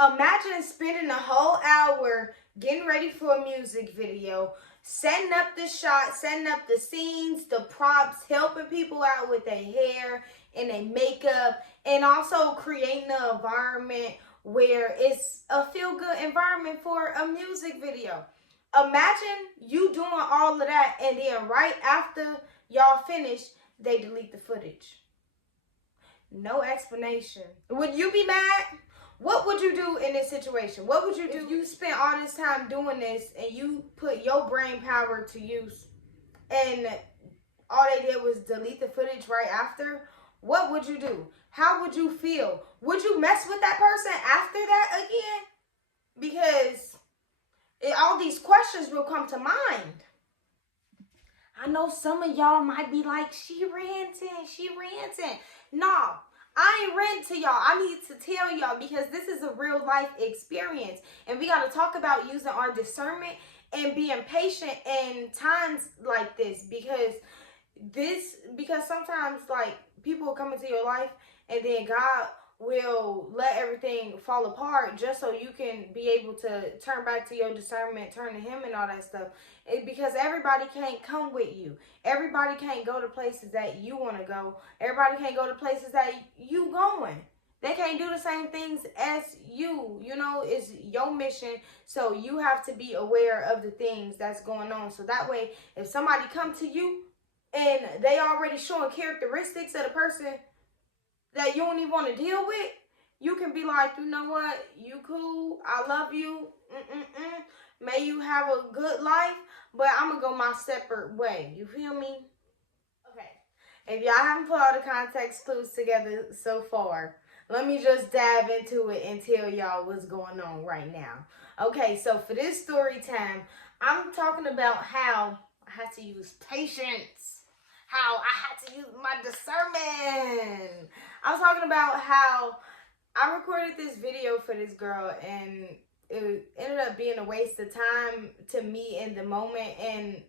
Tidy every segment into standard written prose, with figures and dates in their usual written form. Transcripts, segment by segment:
Imagine spending a whole hour getting ready for a music video, setting up the shots, setting up the scenes, the props, helping people out with their hair and their makeup, and also creating an environment where it's a feel-good environment for a music video. Imagine you doing all of that, and then right after y'all finish, they delete the footage. No explanation. Would you be mad? What would you do in this situation? What would you do if you spent all this time doing this and you put your brain power to use and all they did was delete the footage right after? What would you do? How would you feel? Would you mess with that person after that again? Because all these questions will come to mind. I know some of y'all might be like, she ranting. No. I ain't ranting to y'all. I need to tell y'all because this is a real life experience. And we got to talk about using our discernment and being patient in times like this. Because sometimes like people will come into your life and then God will let everything fall apart just so you can be able to turn back to your discernment, turn to him and all that stuff. Because everybody can't come with you. Everybody can't go to places that you want to go. Everybody can't go to places that you going. They can't do the same things as you. You know, it's your mission. So you have to be aware of the things that's going on. So that way, if somebody come to you and they already showing characteristics of the person that you don't even want to deal with, you can be like, you know what? You cool. I love you. May you have a good life, but I'm going to go my separate way. You feel me? Okay. If y'all haven't put all the context clues together so far, let me just dive into it and tell y'all what's going on right now. Okay, so for this story time, I'm talking about how I had to use patience. How I had to use my discernment. I was talking about how I recorded this video for this girl and it ended up being a waste of time to me in the moment and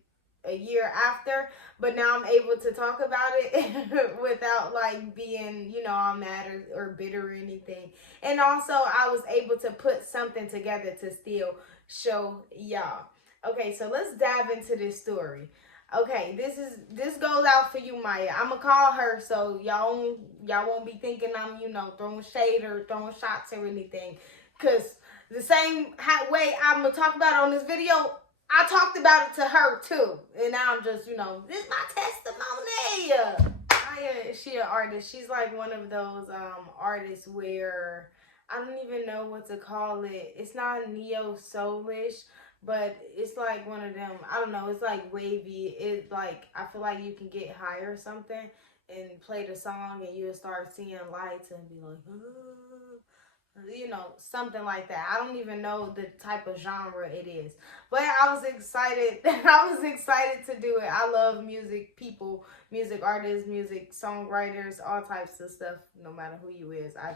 a year after, but now I'm able to talk about it without like being, you know, all mad or bitter or anything. And also I was able to put something together to still show y'all. Okay, so let's dive into this story. Okay, this goes out for you, Maya. I'm gonna call her so y'all won't be thinking I'm, you know, throwing shade or throwing shots or anything. Cause the same way I'm gonna talk about it on this video, I talked about it to her too. And now I'm just, you know, this is my testimony. Maya, she an artist. She's like one of those artists where I don't even know what to call it. It's not neo-soulish, but it's like one of them, I don't know, it's like wavy. It's like, I feel like you can get high or something and play the song and you'll start seeing lights and be like, you know, something like that. I don't even know the type of genre it is, but I was excited. I was excited to do it. I love music people, music artists, music songwriters, all types of stuff. No matter who you is, I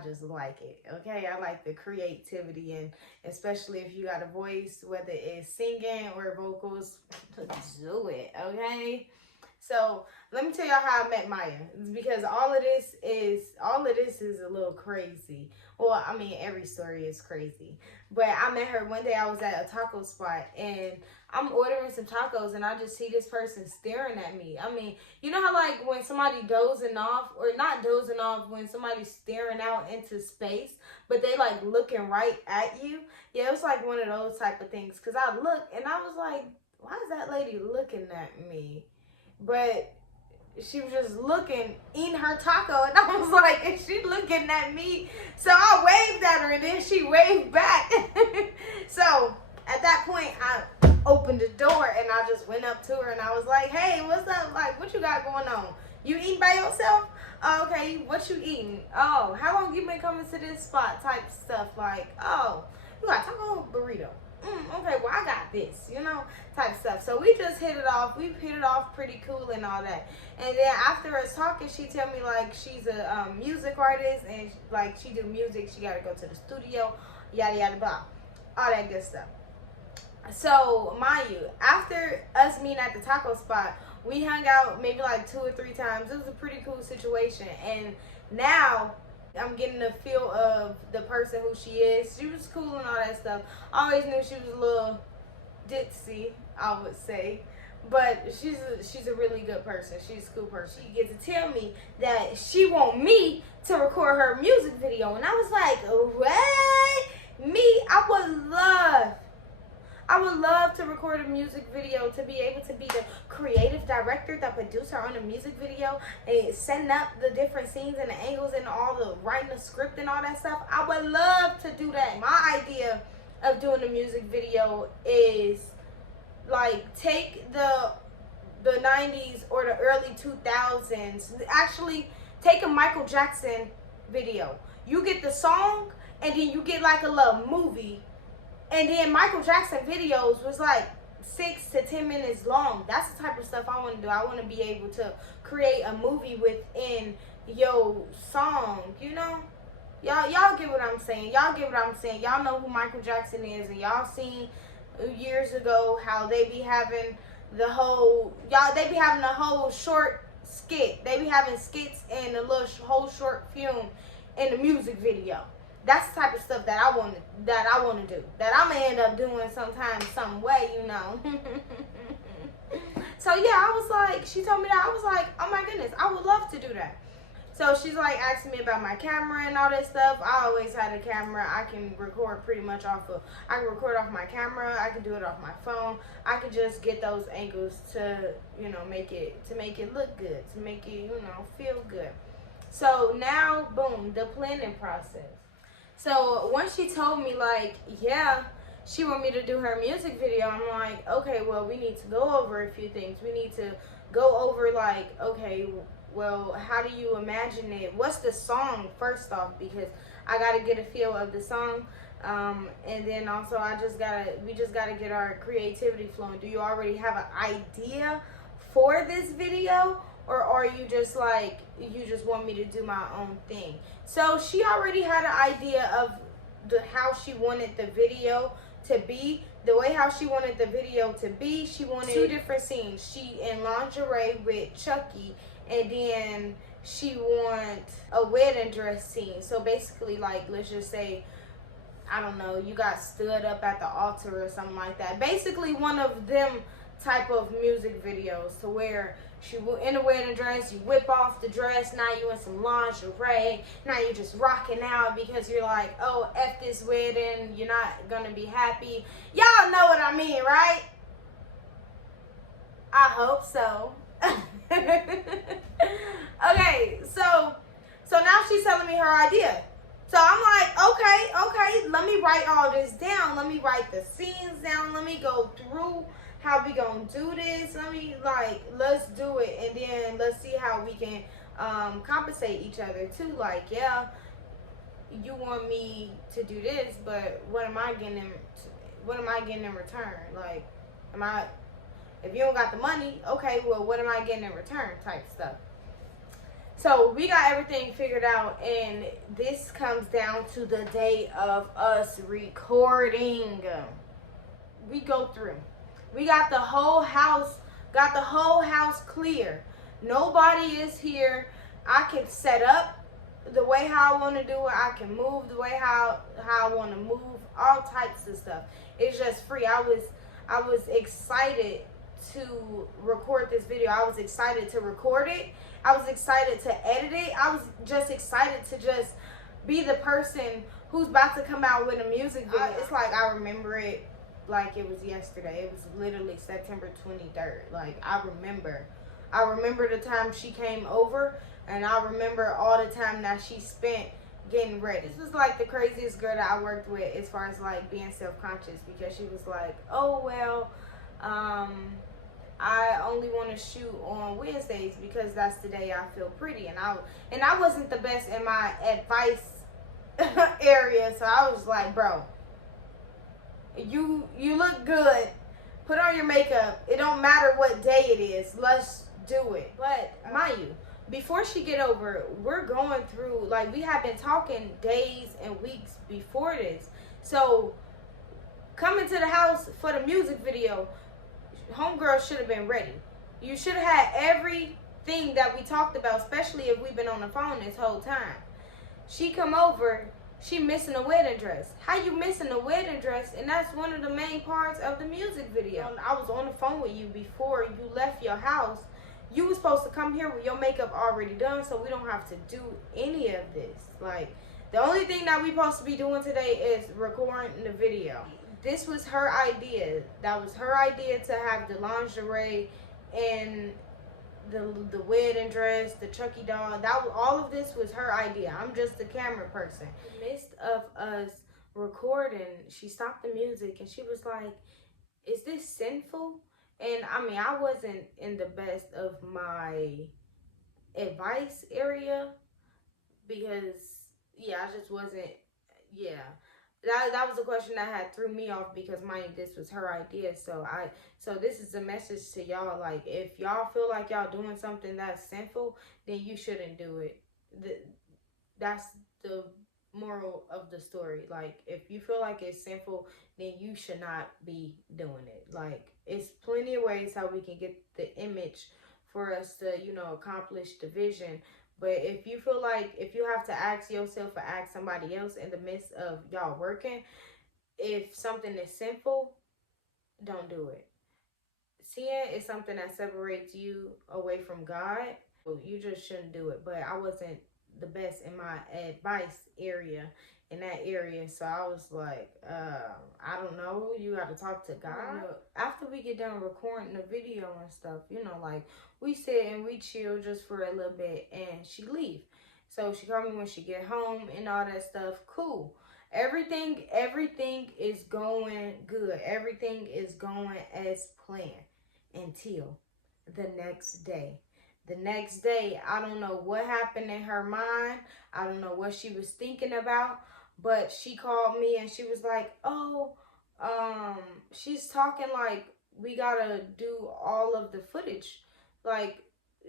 just like it. Okay, I like the creativity, and especially if you got a voice, whether it's singing or vocals, do it. Okay. So let me tell y'all how I met Maya, because all of this is a little crazy. Well, I mean, every story is crazy, but I met her one day. I was at a taco spot and I'm ordering some tacos and I just see this person staring at me. I mean, you know how like when somebody dozing off, or not dozing off, when somebody's staring out into space, but they like looking right at you? Yeah, it was like one of those type of things, because I looked and I was like, why is that lady looking at me? But she was just looking, eating her taco, and I was like, is she looking at me? So I waved at her and then she waved back. So at that point I opened the door and I just went up to her and I was like, hey, what's up? Like, what you got going on? You eating by yourself? Oh, okay, what you eating? Oh, how long you been coming to this spot? Type stuff. Like, oh, you got taco burrito. Okay, well, I got this, you know, type stuff. So we just hit it off. We hit it off pretty cool and all that. And then after us talking, she tell me like she's a music artist and like she do music. She got to go to the studio, yada, yada, blah. All that good stuff. So, mind you, after us meeting at the taco spot, we hung out maybe like 2 or 3 times. It was a pretty cool situation. And now I'm getting the feel of the person who she is. She was cool and all that stuff. I always knew she was a little ditzy, I would say. But she's a really good person. She's a cool person. She gets to tell me that she want me to record her music video. And I was like, what? Me? I would love to record a music video, to be able to be the creative director, the producer on a music video, and setting up the different scenes and the angles and all the writing the script and all that stuff. I would love to do that. My idea of doing a music video is like take the 90s or the early 2000s. Actually, take a Michael Jackson video. You get the song, and then you get like a little movie. And then Michael Jackson videos was like 6 to 10 minutes long. That's the type of stuff I want to do. I want to be able to create a movie within your song, you know? Y'all get what I'm saying. Y'all get what I'm saying. Y'all know who Michael Jackson is, and y'all seen years ago how they be having the whole short skit. They be having skits and a little whole short film in the music video. That's the type of stuff that I want to do. That I'm gonna end up doing sometime, some way, you know. So yeah, I was like, she told me that. I was like, oh my goodness, I would love to do that. So she's like asking me about my camera and all that stuff. I always had a camera. I can record pretty much I can record off my camera. I can do it off my phone. I can just get those angles to, you know, make it look good, to make it, you know, feel good. So now, boom, the planning process. So once she told me, like, yeah, she want me to do her music video, I'm like, okay, well, we need to go over a few things. We need to go over, like, okay, well, how do you imagine it? What's the song, first off, because I got to get a feel of the song. And then also we just got to get our creativity flowing. Do you already have an idea for this video? Or are you just like, you just want me to do my own thing? So she already had an idea of how she wanted the video to be. The way how she wanted the video to be, she wanted 2 different scenes. She in lingerie with Chucky, and then she want a wedding dress scene. So basically, like, let's just say, I don't know, you got stood up at the altar or something like that. Basically, one of them type of music videos to where she in a wedding dress, you whip off the dress, now you in some lingerie, now you just rocking out because you're like, oh, F this wedding, you're not gonna be happy. Y'all know what I mean, right? I hope so. Okay, so now she's telling me her idea. So I'm like, okay, let me write all this down. Let me write the scenes down. Let me go through how we gonna do this. Let's do it, and then let's see how we can compensate each other too. Like, yeah, you want me to do this, but what am I getting in return? Like, if you don't got the money, okay, well, what am I getting in return, type stuff. So we got everything figured out, and this comes down to the day of us recording. We go through. We got the whole house clear. Nobody is here. I can set up the way how I want to do it. I can move the way how I want to move. All types of stuff. It's just free. I was excited to record this video. I was excited to record it. I was excited to edit it. I was just excited to just be the person who's about to come out with a music video. It's like I remember it like it was yesterday. It was literally September 23rd. Like, I remember the time she came over, and I remember all the time that she spent getting ready. This was like the craziest girl that I worked with as far as like being self-conscious, because she was like, oh, well, I only want to shoot on Wednesdays because that's the day I feel pretty. And I wasn't the best in my advice area, so I was like, bro, you look good. Put on your makeup. It don't matter what day it is. Let's do it. But mind you, before she get over, we're going through, like, we have been talking days and weeks before this. So coming to the house for the music video, homegirl should have been ready. You should have had everything that we talked about, especially if we've been on the phone this whole time. She come over, she missing a wedding dress. How you missing a wedding dress? And that's one of the main parts of the music video. I was on the phone with you before you left your house. You were supposed to come here with your makeup already done, so we don't have to do any of this. Like, the only thing that we supposed to be doing today is recording the video. This was her idea. That was her idea, to have the lingerie and the wedding dress, the Chucky doll. All of this was her idea. I'm just the camera person. In the midst of us recording, she stopped the music and she was like, "Is this sinful?" And I mean, I wasn't in the best of my advice area because, yeah, I just wasn't, yeah. That was a question that had threw me off because, mind you, this was her idea. So this is a message to y'all. Like, if y'all feel like y'all doing something that's sinful, then you shouldn't do it. That's the moral of the story. Like, if you feel like it's sinful, then you should not be doing it. Like, it's plenty of ways how we can get the image for us to, accomplish the vision. But if you feel like, if you have to ask yourself or ask somebody else in the midst of y'all working, if something is sinful, don't do it. Sin is something that separates you away from God. You just shouldn't do it. But I wasn't the best in my advice area, in that area. So I was like, I don't know. You got to talk to God. After we get done recording the video and stuff, like, we sit and we chill just for a little bit and she leave. So she called me when she get home and all that stuff. Cool. Everything is going good. Everything is going as planned until the next day. The next day, I don't know what happened in her mind. I don't know what she was thinking about, but she called me and she was like, "Oh, she's talking like we gotta do all of the footage, like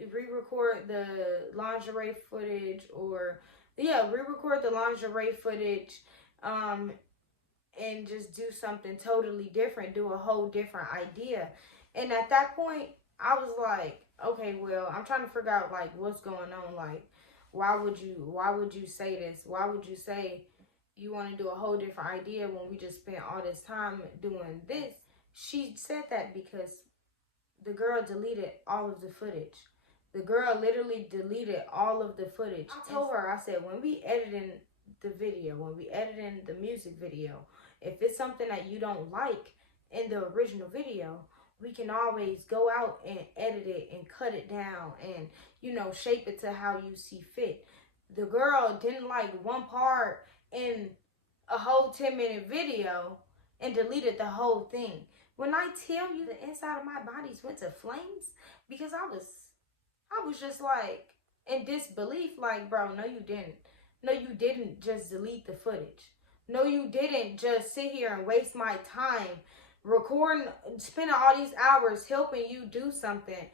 re-record the lingerie footage, or re-record the lingerie footage, and just do something totally different, do a whole different idea." And at that point, I was like, okay, well, I'm trying to figure out, like, what's going on. Like, why would you say this? Why would you say you want to do a whole different idea when we just spent all this time doing this? She said that because the girl deleted all of the footage. The girl literally deleted all of the footage. I told her, I said, when we editing the video, when we editing the music video, if it's something that you don't like in the original video, we can always go out and edit it and cut it down and, shape it to how you see fit. The girl didn't like one part in a whole 10-minute video and deleted the whole thing. When I tell you, the inside of my body went to flames because I was just like in disbelief, like, bro, no, you didn't. No, you didn't just delete the footage. No, you didn't just sit here and waste my time recording, spending all these hours helping you do something,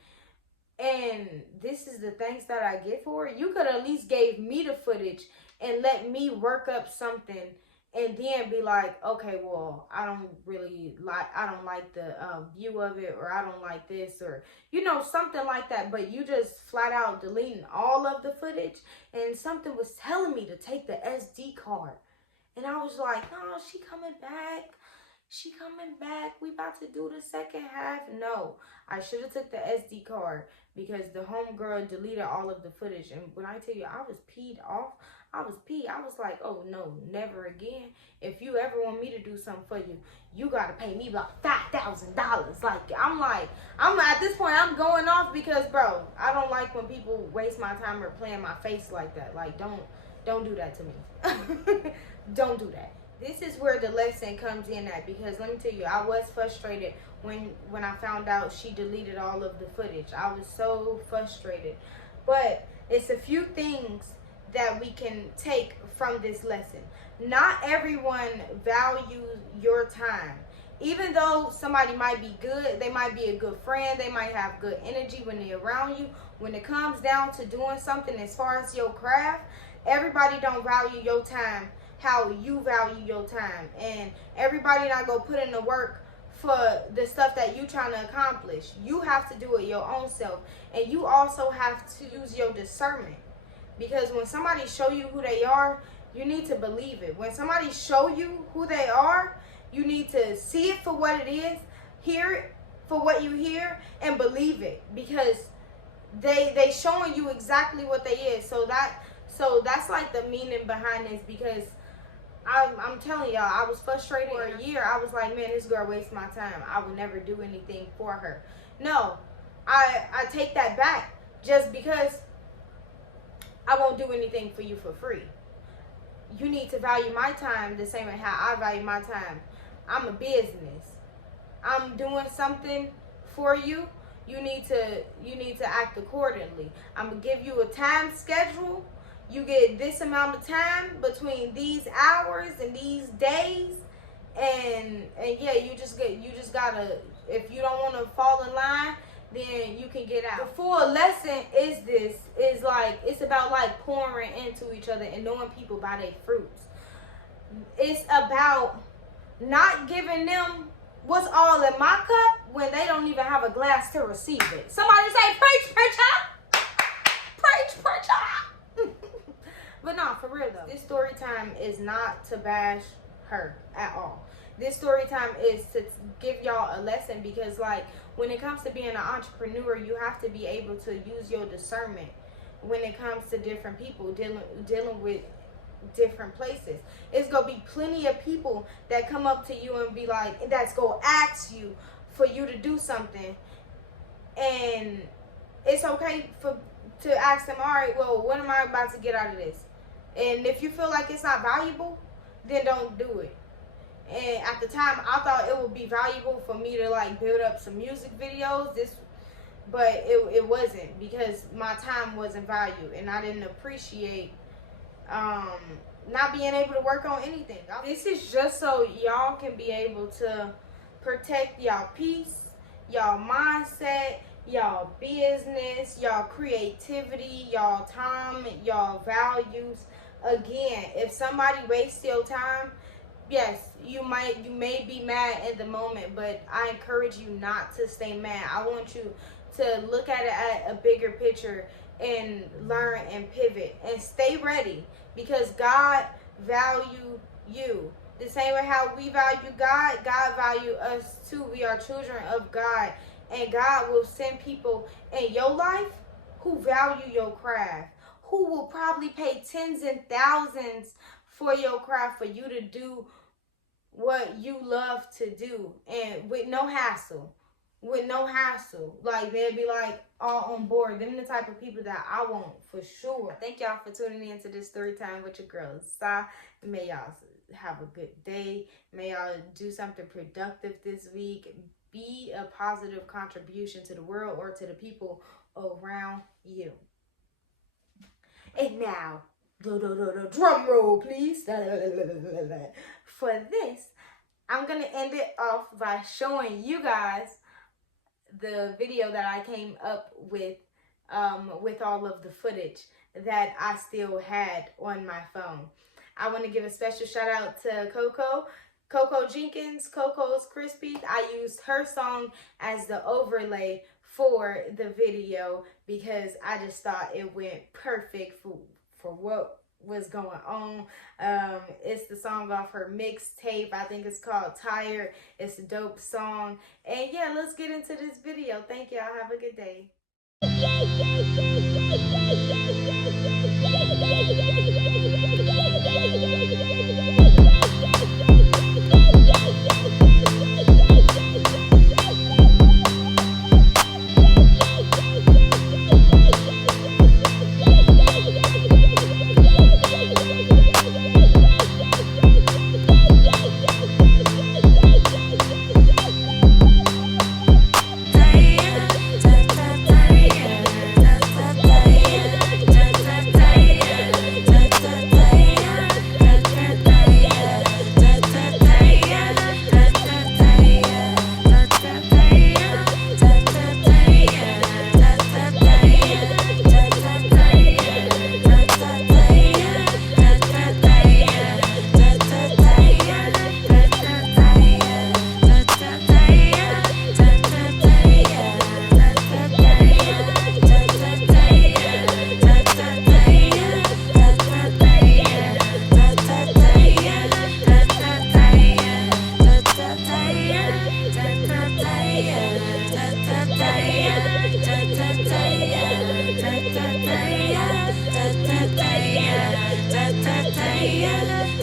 and this is the thanks that I get for it. You could at least gave me the footage and let me work up something, and then be like, okay, well, I don't like the view of it, or I don't like this, or something like that. But you just flat out deleting all of the footage, and something was telling me to take the SD card, and I was like, no, she coming back. She coming back. We about to do the second half. No, I should have took the SD card because the homegirl deleted all of the footage. And when I tell you, I was peed off. I was like, oh no, never again. If you ever want me to do something for you, you got to pay me about $5,000. Like, I'm at this point, I'm going off because, bro, I don't like when people waste my time or play in my face like that. Like, don't do that to me. Don't do that. This is where the lesson comes in at, because let me tell you, I was frustrated when I found out she deleted all of the footage. I was so frustrated. But it's a few things that we can take from this lesson. Not everyone values your time. Even though somebody might be good, they might be a good friend, they might have good energy when they're around you. When it comes down to doing something as far as your craft, everybody don't value your time how you value your time, and everybody not gonna put in the work for the stuff that you trying to accomplish. You have to do it your own self, and you also have to use your discernment. Because when somebody show you who they are, you need to believe it. When somebody show you who they are, you need to see it for what it is, hear it for what you hear, and believe it, because they showing you exactly what they is. So that's like the meaning behind this, because I'm telling y'all, I was frustrated for a year. I was like, man, this girl wastes my time. I would never do anything for her. No, I take that back. Just because I won't do anything for you for free. You need to value my time the same way how I value my time. I'm a business. I'm doing something for you. You need to act accordingly. I'm gonna give you a time schedule. You get this amount of time between these hours and these days, and yeah, you just gotta, if you don't want to fall in line, then you can get out. The full lesson is like, it's about like pouring into each other and knowing people by their fruits. It's about not giving them what's all in my cup when they don't even have a glass to receive it. Somebody say, preach, preacher! Preach, preacher! But no, for real though, this story time is not to bash her at all. This story time is to give y'all a lesson, because like when it comes to being an entrepreneur, you have to be able to use your discernment when it comes to different people dealing with different places. It's gonna be plenty of people that come up to you and be like, that's gonna ask you for you to do something, and it's okay to ask them, all right, well, what am I about to get out of this? And if you feel like it's not valuable, then don't do it. And at the time, I thought it would be valuable for me to like build up some music videos, but it wasn't, because my time wasn't valued, and I didn't appreciate not being able to work on anything. This is just so y'all can be able to protect y'all peace, y'all mindset, y'all business, y'all creativity, y'all time, y'all values. Again, if somebody wastes your time, yes, you may be mad at the moment, but I encourage you not to stay mad. I want you to look at it at a bigger picture and learn and pivot and stay ready, because God value you. The same way how we value God, God value us too. We are children of God, and God will send people in your life who value your craft, who will probably pay tens and thousands for your craft, for you to do what you love to do, and with no hassle. Like, they'll be like all on board. Them the type of people that I want for sure. Thank y'all for tuning in to this story time with your girl Sa. May y'all have a good day. May y'all do something productive this week. Be a positive contribution to the world or to the people around you. And now, drum roll, please. For this, I'm going to end it off by showing you guys the video that I came up with all of the footage that I still had on my phone. I want to give a special shout out to Coco Jenkins, Coco's Crispy. I used her song as the overlay for the video because I just thought it went perfect for what was going on. It's the song off her mixtape. I think it's called Tired. It's a dope song. And yeah, let's get into this video. Thank y'all. Have a good day.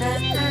da, da.